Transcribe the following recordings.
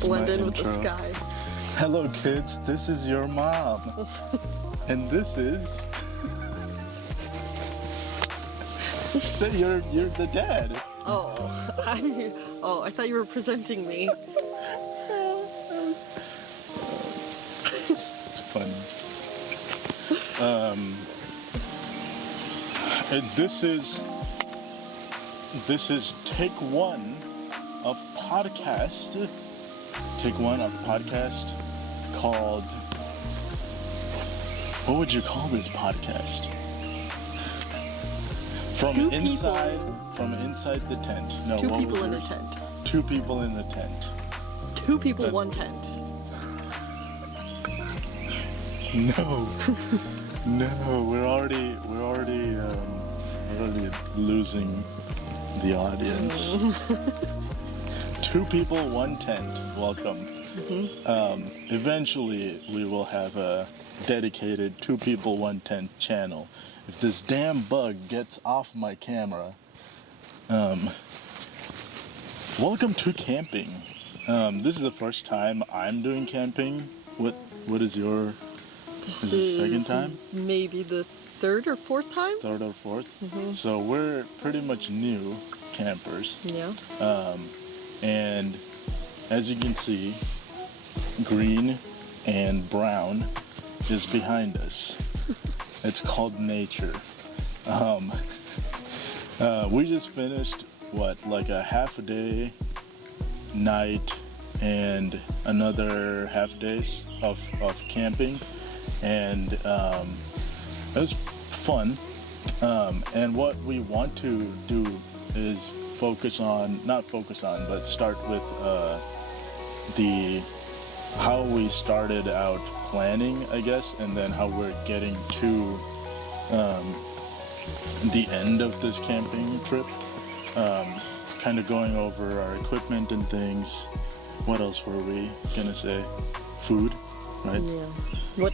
blend in with the sky. Hello kids, this is your mom. And this is... Say you're the dad. Oh, I thought you were presenting me. It's funny. And this is take one of podcast. Take one of podcast called. What would you call this podcast? From inside the tent. No, two people in a tent. Two people in the tent. Two people, one tent. No, no, we're already losing the audience. Two people, one tent. Welcome. Eventually, we will have a dedicated two people, one tent channel. If this damn bug gets off my camera, welcome to camping. This is the first time I'm doing camping. What is your? This is the second time? Maybe the third or fourth time. Third or fourth. So we're pretty much new campers. Yeah. And as you can see, green and brown is behind us. It's called nature. We just finished like a half a day, night, and another half days of camping, and it was fun. And what we want to do is start with how we started out planning, I guess, and then how we're getting to the end of this camping trip. Kind of going over our equipment and things. What else were we gonna say? Food, right? Yeah.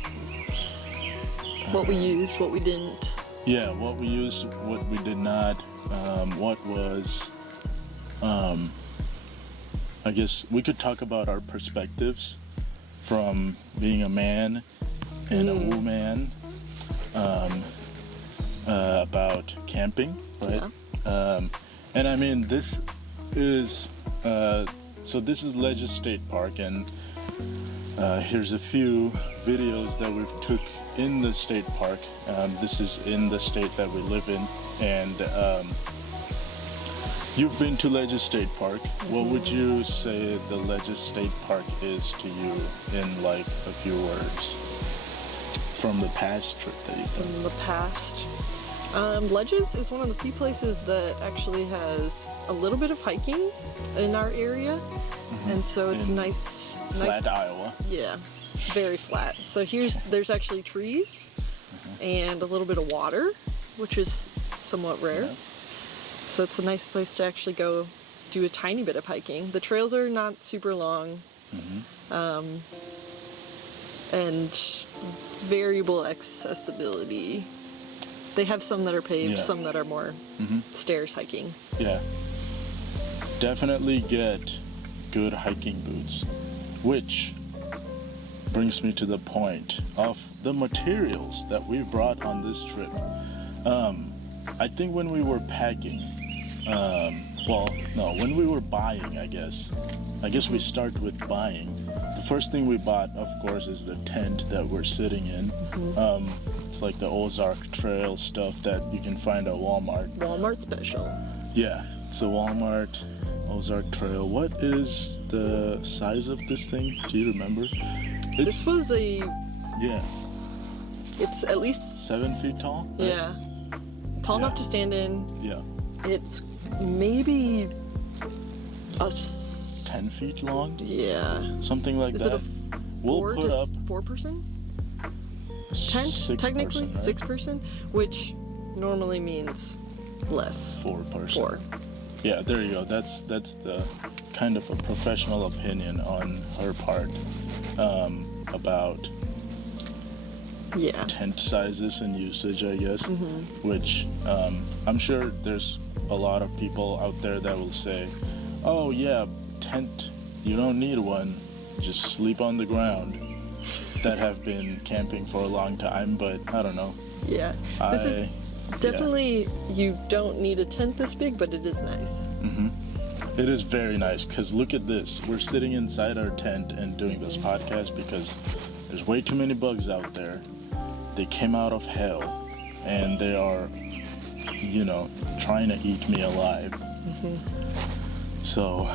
What we used, what we didn't. Yeah, what we used, what we did not. What was, I guess we could talk about our perspectives from being a man and a woman about camping, right? Yeah. And I mean, this is Ledges State Park, and here's a few videos that we've took in the state park. This is in the state that we live in, and you've been to Ledges State Park. What would you say the Ledges State Park is to you in like a few words from the past trip that you've done? From the past. Ledges is one of the few places that actually has a little bit of hiking in our area, and so it's nice. Flat Iowa. Yeah, very flat. So there's actually trees and a little bit of water, which is somewhat rare. Yeah. So it's a nice place to actually go do a tiny bit of hiking. The trails are not super long, and variable accessibility. They have some that are paved, some that are more stairs hiking. Yeah. Definitely get good hiking boots, which brings me to the point of the materials that we brought on this trip. I think when we were packing, when we were buying, I guess we start with buying. The first thing we bought, of course, is the tent that we're sitting in. It's like the Ozark Trail stuff that you can find at Walmart. Walmart special. Yeah, it's a Walmart Ozark Trail. What is the size of this thing? Do you remember? This was Yeah. It's at least 7 feet tall? Right? Yeah. Tall enough to stand in. Yeah. It's maybe 10 feet long? Yeah. Something like that. Is it a four-person tent? Technically, person, right? 6-person, which normally means less. 4-person. 4. Yeah, there you go. That's the kind of a professional opinion on her part about tent sizes and usage, I guess. Which I'm sure there's a lot of people out there that will say, "Oh yeah, tent you don't need one. Just sleep on the ground. That have been camping for a long time, but I don't know. Yeah. This is definitely, you don't need a tent this big, but it is nice. It is very nice, because look at this. We're sitting inside our tent and doing this podcast because there's way too many bugs out there. They came out of hell, and they are, trying to eat me alive. So,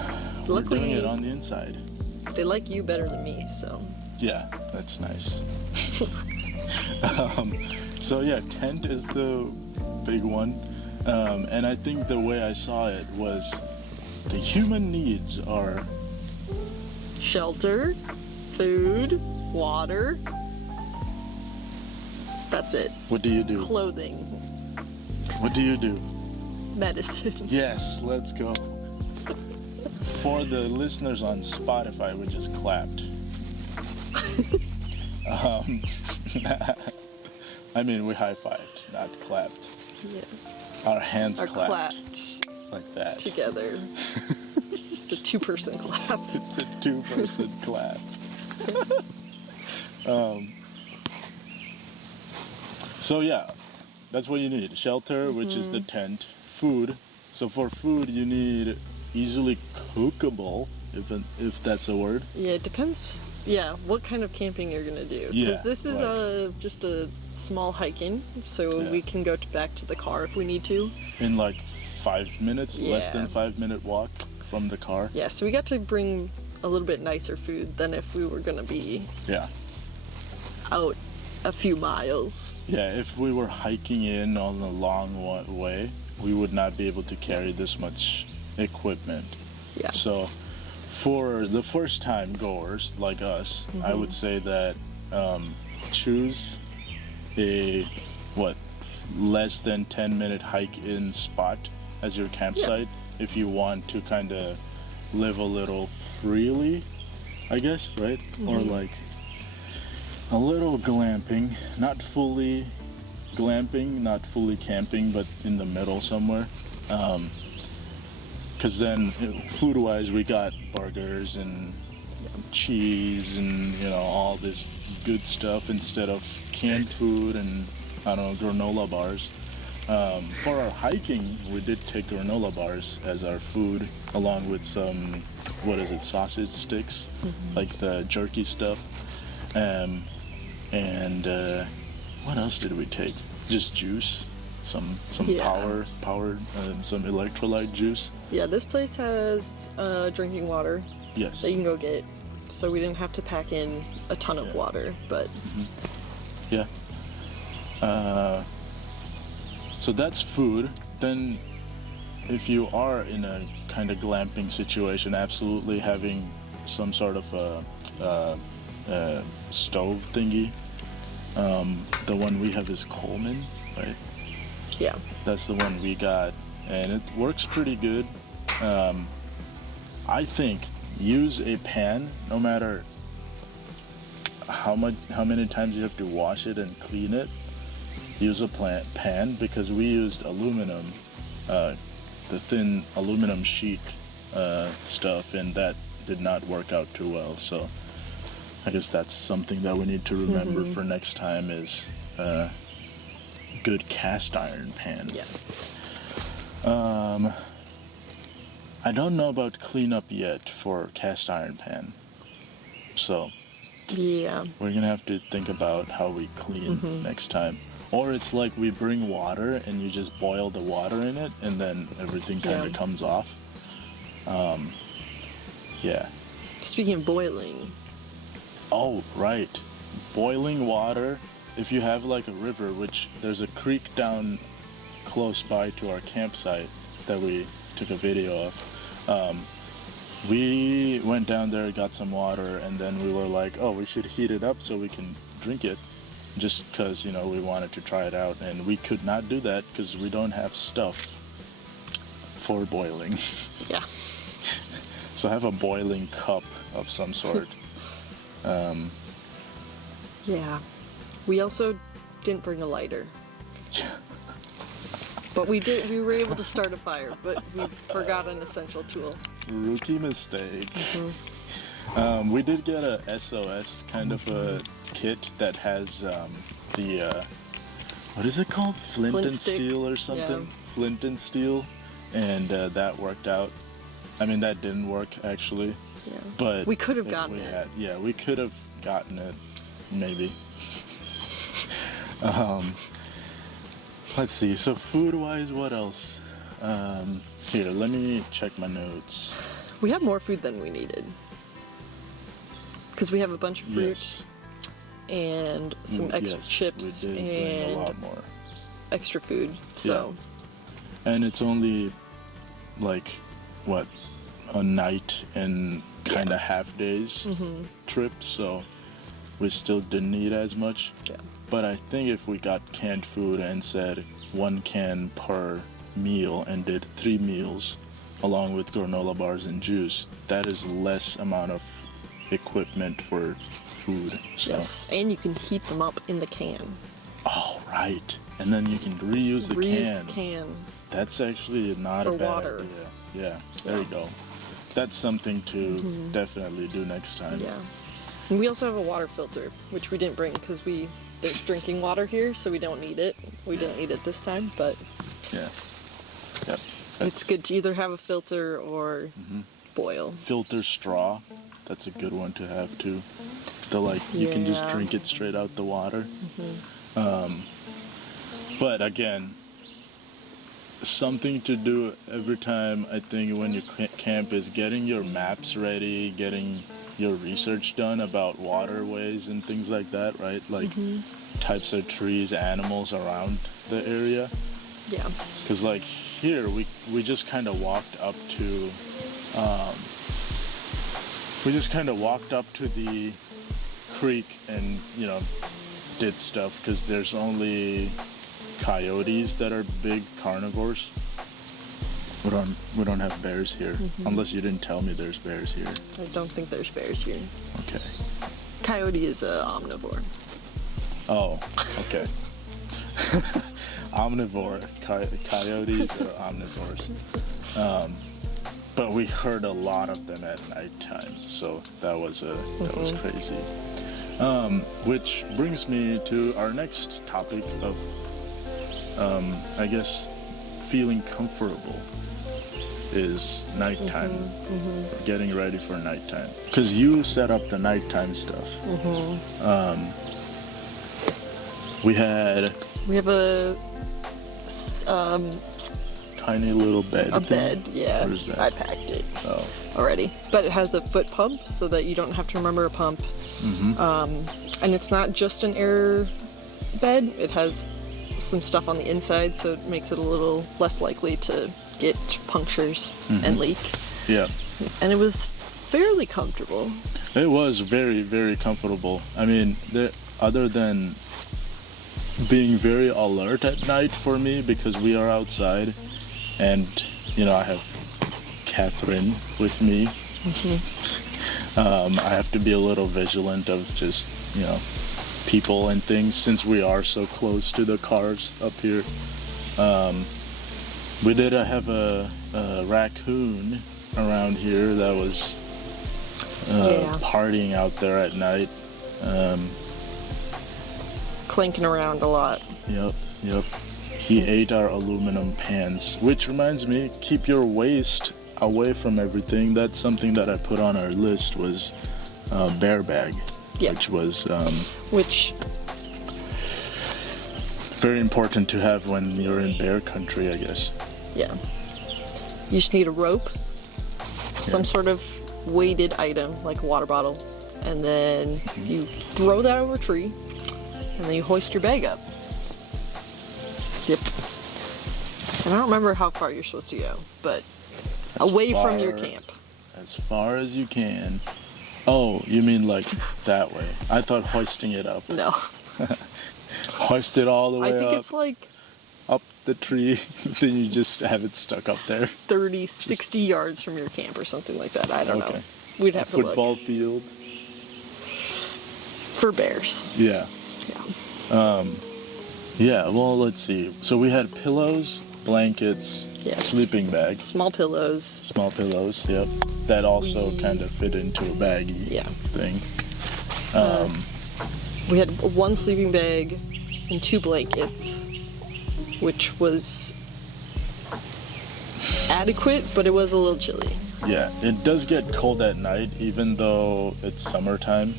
Luckily, we're doing it on the inside. They like you better than me, so. Yeah, that's nice. So yeah, tent is the big one. And I think the way I saw it was the human needs are Shelter, food, water. That's it. what do you do? Clothing, What do you do? medicine. Yes, let's go. For the listeners on Spotify, we just clapped. I mean, we high-fived, not clapped. Yeah. Our hands Are clapped. clapped Like that. together. The two-person clap. It's a two-person clap. So yeah, that's what you need. Shelter, which is the tent. Food. So for food, you need easily cookable, if that's a word. Yeah, it depends. Yeah, what kind of camping you're gonna do? Yeah, Because this is right. just a small hike-in, so Yeah. we can go back to the car if we need to. In like 5 minutes, less Yeah. than 5 minute walk from the car. Yeah, so we got to bring a little bit nicer food than if we were gonna be Yeah. out a few miles. Yeah, if we were hiking in on a long way, we would not be able to carry this much equipment. Yeah. So, for the first time goers like us, I would say that choose a less than 10-minute hike in spot as your campsite if you want to kind of live a little freely, I guess, right? Or like a little glamping, not fully glamping, not fully camping, but in the middle somewhere. Because then, food-wise, we got burgers and cheese and, all this good stuff instead of canned food and, I don't know, granola bars. For our hiking, we did take granola bars as our food, along with some, sausage sticks, like the jerky stuff. What else did we take? Just juice, some Yeah. powered, some electrolyte juice. Yeah, this place has drinking water Yes. that you can go get, so we didn't have to pack in a ton of water, but Yeah. So that's food. Then, if you are in a kind of glamping situation, absolutely having some sort of a stove thingy. The one we have is Coleman, right? yeah. That's the one we got, and it works pretty good. I think use a pan, no matter how many times you have to wash it and clean it. Use a pan, because we used aluminum, the thin aluminum sheet stuff, and that did not work out too well. So I guess that's something that we need to remember for next time is good cast iron pan. Yeah. I don't know about cleanup yet for cast iron pan. So Yeah. we're gonna have to think about how we clean next time. Or it's like we bring water and you just boil the water in it and then everything kind of Yeah. comes off. Yeah. Speaking of boiling, Oh, right. Boiling water. If you have like a river, which there's a creek down close by to our campsite that we took a video of. We went down there, got some water, and then we were like, oh, we should heat it up so we can drink it. Just because, we wanted to try it out. And we could not do that because we don't have stuff for boiling. yeah. So have a boiling cup of some sort. Yeah. We also didn't bring a lighter. But we were able to start a fire, but we forgot an essential tool. Rookie mistake. We did get a SOS kind of a kit that has the what is it called? Flint Flint and stick. steel or something? Yeah. Flint and steel, and that worked out. I mean, that didn't work actually, Yeah. but We could have if gotten we it. had, yeah, we could have gotten it, maybe. Let's see. So food-wise, what else? Here, let me check my notes. We have more food than we needed. Because we have a bunch of fruit Yes. and some extra Yes, chips we did bring a and lot more. extra food. So, And it's only like what, a night and kind of half days trip, so we still didn't eat as much. yeah. But I think if we got canned food and said 1 can per meal and did 3 meals along with granola bars and juice, that is less amount of equipment for food. So. Yes. And you can heat them up in the can. Oh, right. And then you can reuse the Reuse can. the can. That's actually not For a bad water. idea. Yeah, there you go. That's something to definitely do next time. Yeah. And we also have a water filter, which we didn't bring because there's drinking water here, so we don't need it. We didn't need it this time, but Yeah. Yep. it's good to either have a filter or boil. Filter straw. That's a good one to have too. You can just Yeah. drink it straight out the water. But again, something to do every time I think when you camp is getting your maps ready, getting your research done about waterways and things like that, right? Like types of trees, animals around the area. Yeah. Because like here, we just kind of walked up to, the creek and, did stuff because there's only coyotes that are big carnivores. We don't have bears here, unless you didn't tell me there's bears here. I don't think there's bears here. Okay. Coyote is a omnivore. Oh, okay. Omnivore. Coyotes are omnivores. But we heard a lot of them at nighttime, so that was crazy. Which brings me to our next topic of, I guess, feeling comfortable is nighttime, getting ready for nighttime. Because you set up the nighttime stuff. We have tiny little bed. a bed, yeah. Where's that? I packed it Oh, already. But it has a foot pump so that you don't have to remember a pump. And it's not just an air bed, it has some stuff on the inside, so it makes it a little less likely to get punctures and leak. yeah. And it was fairly comfortable. It was very, very comfortable. I mean, other than being very alert at night for me because we are outside and, I have Catherine with me. I have to be a little vigilant of just, people and things since we are so close to the cars up here. We did have a raccoon around here that was partying out there at night. Clinking around a lot. Yep. He ate our aluminum pans, which reminds me, keep your waste away from everything. That's something that I put on our list was bear bag, Yeah. which was Which, very important to have when you're in bear country, I guess. yeah. You just need a rope, some sort of weighted item, like a water bottle, and then you throw that over a tree, and then you hoist your bag up. Yep. And I don't remember how far you're supposed to go, but away from your camp. As far as you can. Oh, you mean like that way? I thought hoisting it up. No. Hoist it all the way I think up, it's like up the tree, then you just have it stuck up there. 30, 60 yards from your camp or something like that. I don't know. Okay. We'd have to Football look. field. For bears. Yeah. Yeah. Yeah, well, let's see. So we had pillows, blankets, Yes. sleeping bags. Small pillows. Small pillows, yep. That also kind of fit into a baggy thing. We had one sleeping bag and 2 blankets, which was adequate, but it was a little chilly. Yeah, it does get cold at night, even though it's summertime,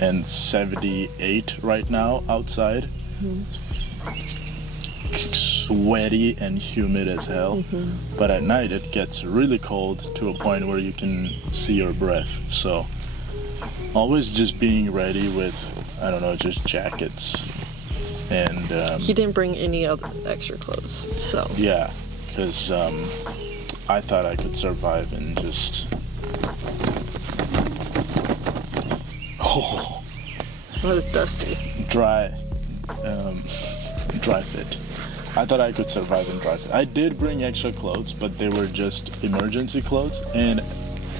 and 78 right now outside. Sweaty and humid as hell. But at night it gets really cold to a point where you can see your breath. So always just being ready with, I don't know, just jackets. And He didn't bring any other extra clothes, so. yeah, because I thought I could survive in just It was dusty. dry fit. I thought I could survive in dry fit. I did bring extra clothes, but they were just emergency clothes, and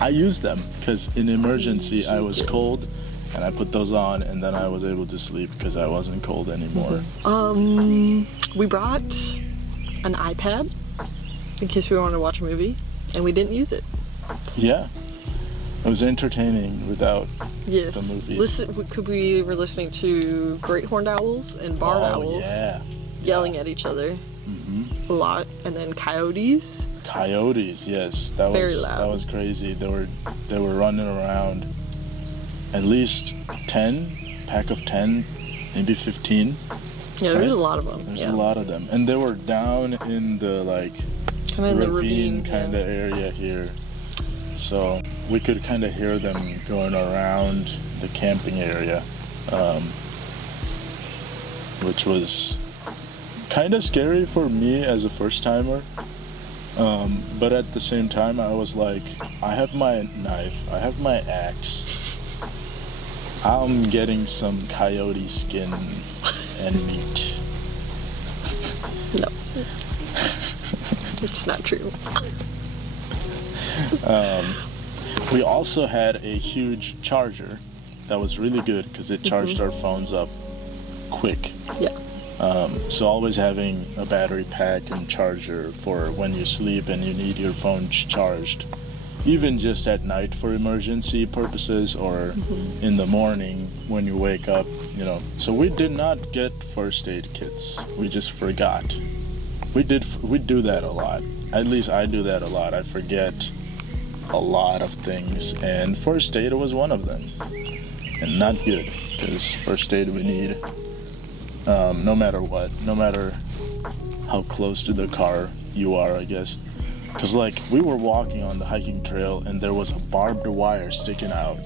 I used them because in emergency I was cold, and I put those on, and then I was able to sleep because I wasn't cold anymore. We brought an iPad in case we wanted to watch a movie, and we didn't use it. Yeah, it was entertaining without Yes. the movies. We were listening to great horned owls and barn owls Yeah, yelling at each other a lot, and then coyotes. coyotes. Yes, that Very was loud. that was crazy. They were running around. At least 10, pack of 10, maybe 15. Yeah, there's Right? a lot of them. There's yeah. a lot of them, and they were down in the Kind of in the ravine kind of area here, so we could kind of hear them going around the camping area, which was kind of scary for me as a first timer. But at the same time, I was like, I have my knife, I have my axe. I'm getting some coyote skin and meat. No. It's not true. We also had a huge charger that was really good because it charged our phones up quick. Yeah. So always having a battery pack and charger for when you sleep and you need your phone charged, even just at night for emergency purposes or in the morning when you wake up, you know. So we did not get first aid kits. We just forgot. We do that a lot. At least I do that a lot. I forget a lot of things, and first aid was one of them. And not good, because first aid we need no matter what, no matter how close to the car you are, I guess. Because we were walking on the hiking trail and there was a barbed wire sticking out,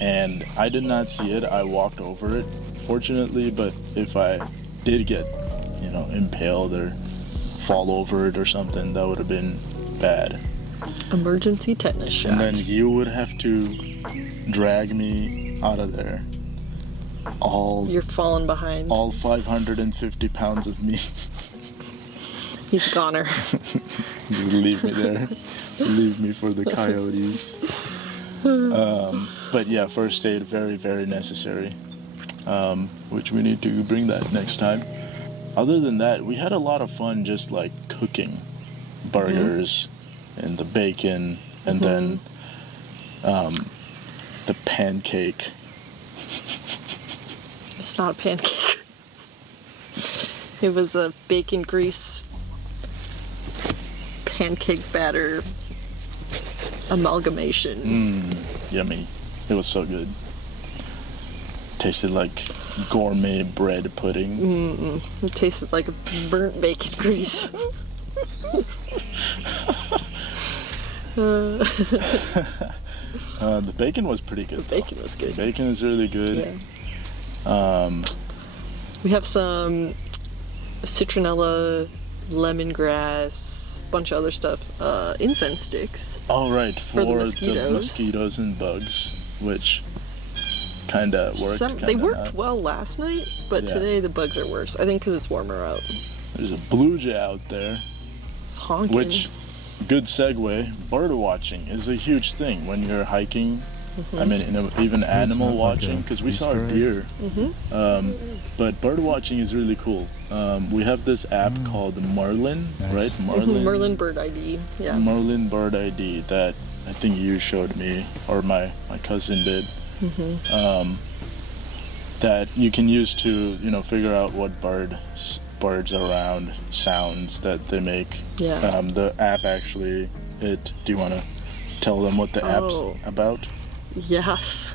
and I did not see it. I walked over it, fortunately, but if I did get, impaled or fall over it or something, that would have been bad. Emergency tetanus shot. And then you would have to drag me out of there. You're falling behind. All 550 pounds of me. He's a goner. Just leave me there. Leave me for the coyotes. But yeah, first aid, very, very necessary. Which we need to bring that next time. Other than that, we had a lot of fun just cooking burgers and the bacon and then the pancake. It's not a pancake. It was a bacon grease pancake batter amalgamation. Yummy. It was so good. Tasted like gourmet bread pudding. It tasted like burnt bacon grease. The bacon was pretty good. The bacon was good. The bacon is really good. Yeah. We have some citronella, lemongrass, bunch of other stuff. Incense sticks. Oh, right. For the the mosquitoes. mosquitoes and bugs, which kind of worked. They worked well last night, but Yeah. today the bugs are worse. I think because it's warmer out. There's a blue jay out there, It's honking. which, good segue, bird watching is a huge thing when you're hiking I mean, even animal not like watching, a because we saw a Easter egg? deer. But bird watching is really cool. We have this app called Merlin, Nice. right? Merlin. Merlin Bird ID. Yeah. Merlin Bird ID that I think you showed me, or my cousin did. That you can use to figure out what birds around sounds that they make. Yeah. The app actually. Do you want to tell them what the app's about? Yes.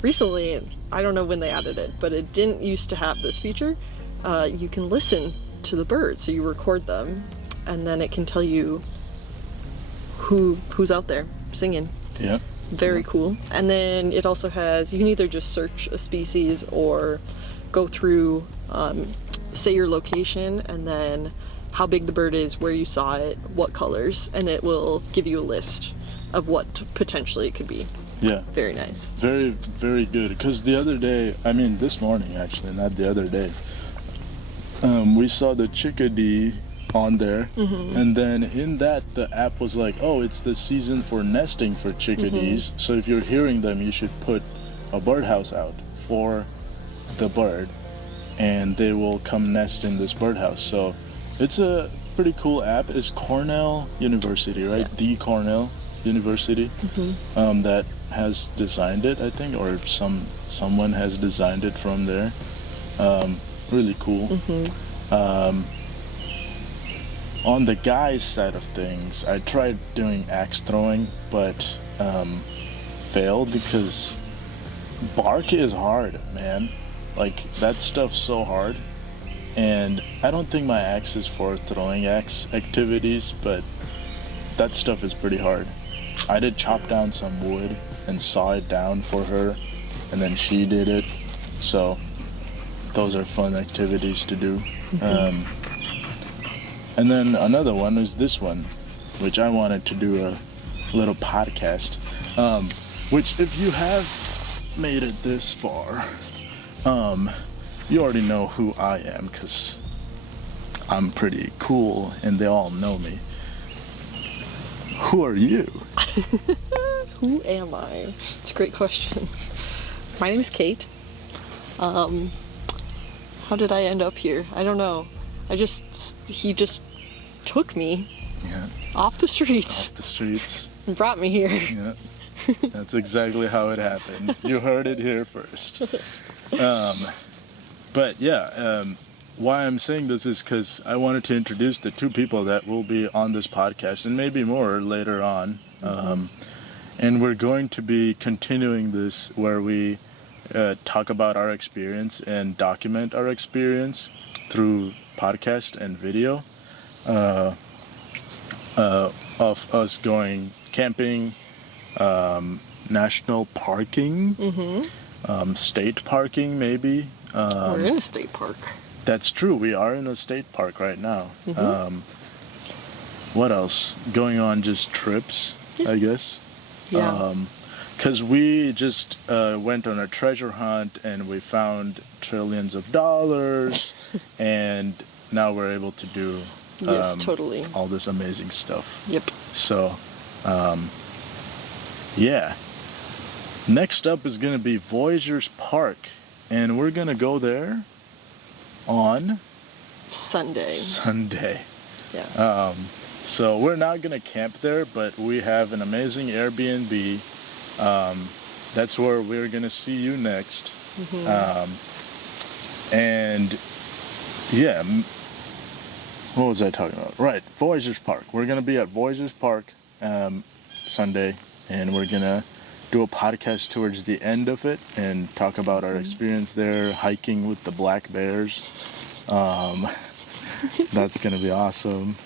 Recently, I don't know when they added it, but it didn't used to have this feature. You can listen to the birds, so you record them, and then it can tell you who's out there singing. Yeah. Very cool. And then it also has, you can either just search a species or go through, say your location, and then how big the bird is, where you saw it, what colors, and it will give you a list of what potentially it could be. Yeah. Very nice. Very, very good. Because the other day, I mean this morning actually, not the other day, we saw the chickadee on there, and then in that the app was like, oh, it's the season for nesting for chickadees, so if you're hearing them you should put a birdhouse out for the bird and they will come nest in this birdhouse. So it's a pretty cool app. It's Cornell University, right? Yeah. The Cornell University that has designed it, I think, or someone has designed it from there. Really cool. On the guy's side of things, I tried doing axe throwing, but failed because bark is hard, man. Like, that stuff's so hard. And I don't think my axe is for throwing axe activities, but that stuff is pretty hard. I did chop down some wood and saw it down for her, and then she did it. So those are fun activities to do. And then another one is this one, which I wanted to do a little podcast. Which, if you have made it this far, you already know who I am, because I'm pretty cool and they all know me. Who are you? Who am I? It's a great question. My name is Kate. How did I end up here? I don't know. He just took me off the streets Off the streets. and brought me here. Yeah. That's exactly how it happened. You heard it here first. But yeah, why I'm saying this is because I wanted to introduce the two people that will be on this podcast, and maybe more later on. And we're going to be continuing this where we talk about our experience and document our experience through podcast and video of us going camping, national parking, state parking maybe. We're in a state park. That's true. We are in a state park right now. What else? Going on just trips, I guess. Yeah. Because we just went on a treasure hunt and we found trillions of dollars, and now we're able to do Yes, totally. all this amazing stuff. Yep. So, yeah. Next up is going to be Voyagers Park, and we're going to go there on Sunday. Yeah. So we're not going to camp there, but we have an amazing Airbnb. That's where we're going to see you next. And yeah, what was I talking about? Right, Voyagers Park. We're going to be at Voyagers Park Sunday, and we're going to do a podcast towards the end of it and talk about our experience there, hiking with the black bears. That's going to be awesome.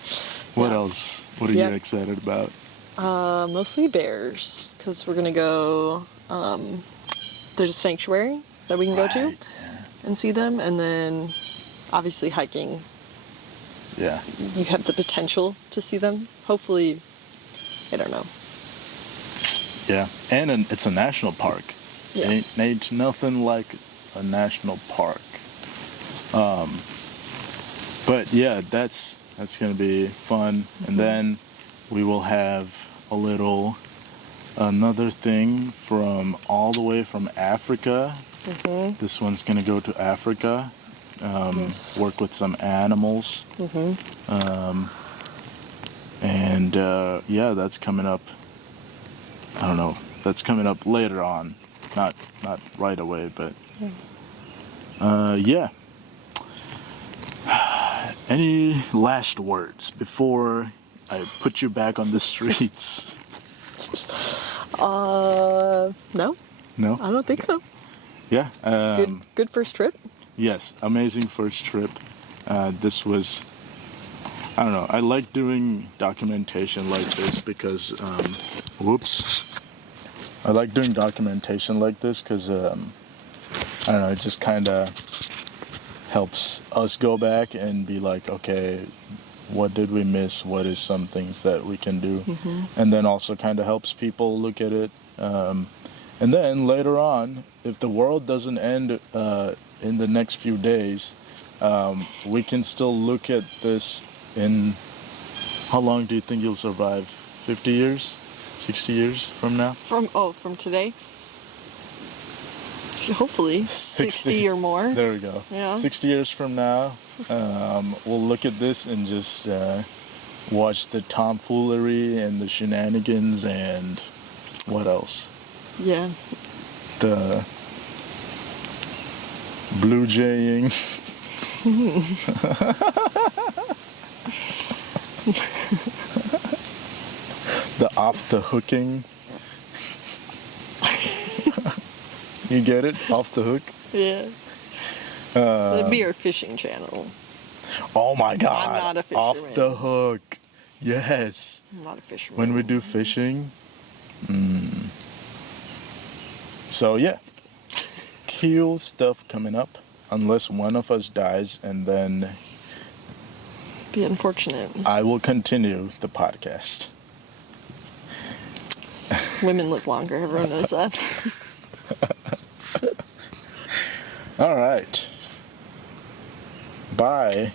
What else? What are you excited about? Mostly bears, because we're gonna go. There's a sanctuary that we can go to and see them, and then obviously hiking. Yeah. You have the potential to see them. Hopefully, I don't know. Yeah, and it's a national park. Yeah. Ain't nothing like a national park. But yeah, that's gonna be fun, and then we will have a little another thing from all the way from Africa. This one's gonna go to Africa. Yes. Work with some animals. And yeah, that's coming up. I don't know. That's coming up later on, not right away, but yeah. Any last words before I put you back on the streets? No, No? I don't think so. Yeah. Good first trip. Yes, amazing first trip. This was, I don't know, I like doing documentation like this because, whoops. I like doing documentation like this because, I don't know, it just kind of helps us go back and be like, okay, what did we miss? What is some things that we can do? And then also kind of helps people look at it. And then later on, if the world doesn't end in the next few days, we can still look at this in, how long do you think you'll survive? 50 years? 60 years from now? From today. Hopefully 60 or more. There we go. Yeah. 60 years from now, we'll look at this and just watch the tomfoolery and the shenanigans and what else? Yeah. The blue jaying. The off the hooking. You get it? Off the hook? Yeah. That'd be our fishing channel. Oh my god. I'm not a fisherman. Off the hook. Yes. I'm not a fisherman. When we do fishing. So yeah. Cool stuff coming up. Unless one of us dies, and then Be unfortunate. I will continue the podcast. Women live longer, everyone knows that. All right. Bye.